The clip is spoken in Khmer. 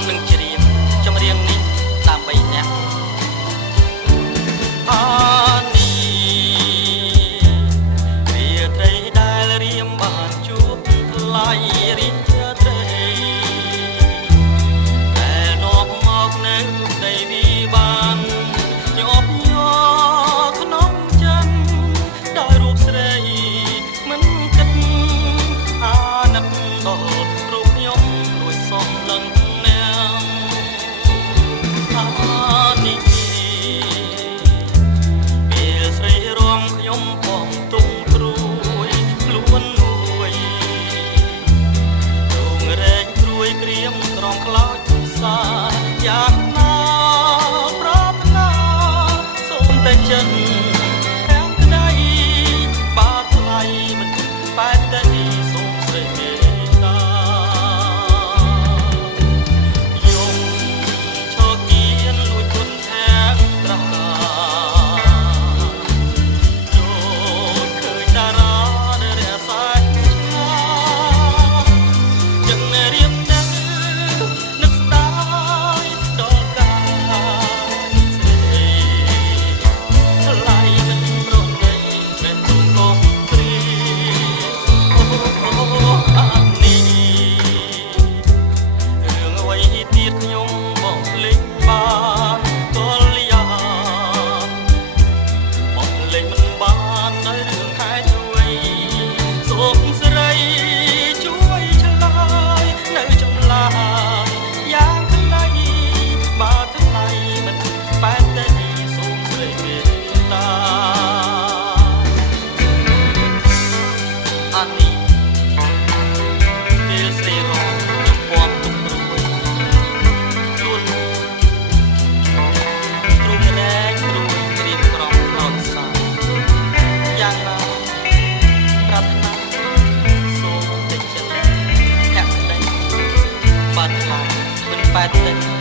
ខ្ញុំនឹងច្រៀងចម្រៀងនេះដើម្បីអ្នកអានីរាត្រីដែលរៀមបានជួបថ្លៃរាត្រីតែនាំមកនៅដីវិបានញាប់ញ័រក្នុងចិត្តដោយរូបស្រីមិនគិតអាណិតដល់រូបខ្ញុំរួចសំឡឹងក្រំខ្លោចសាយ៉ាងណាប្រាថ្នាសូមតែចិត្តខាងក្តីបាត់ថ្លៃមិនបែកតែសូមស្រីមេត្តាយំឈរគៀនលួចគុណខាងត្រាចូលឃើញតារាដែលរសាឆ្ងាចឹងរៀបបាត់ថ្លៃមិនបែកទេ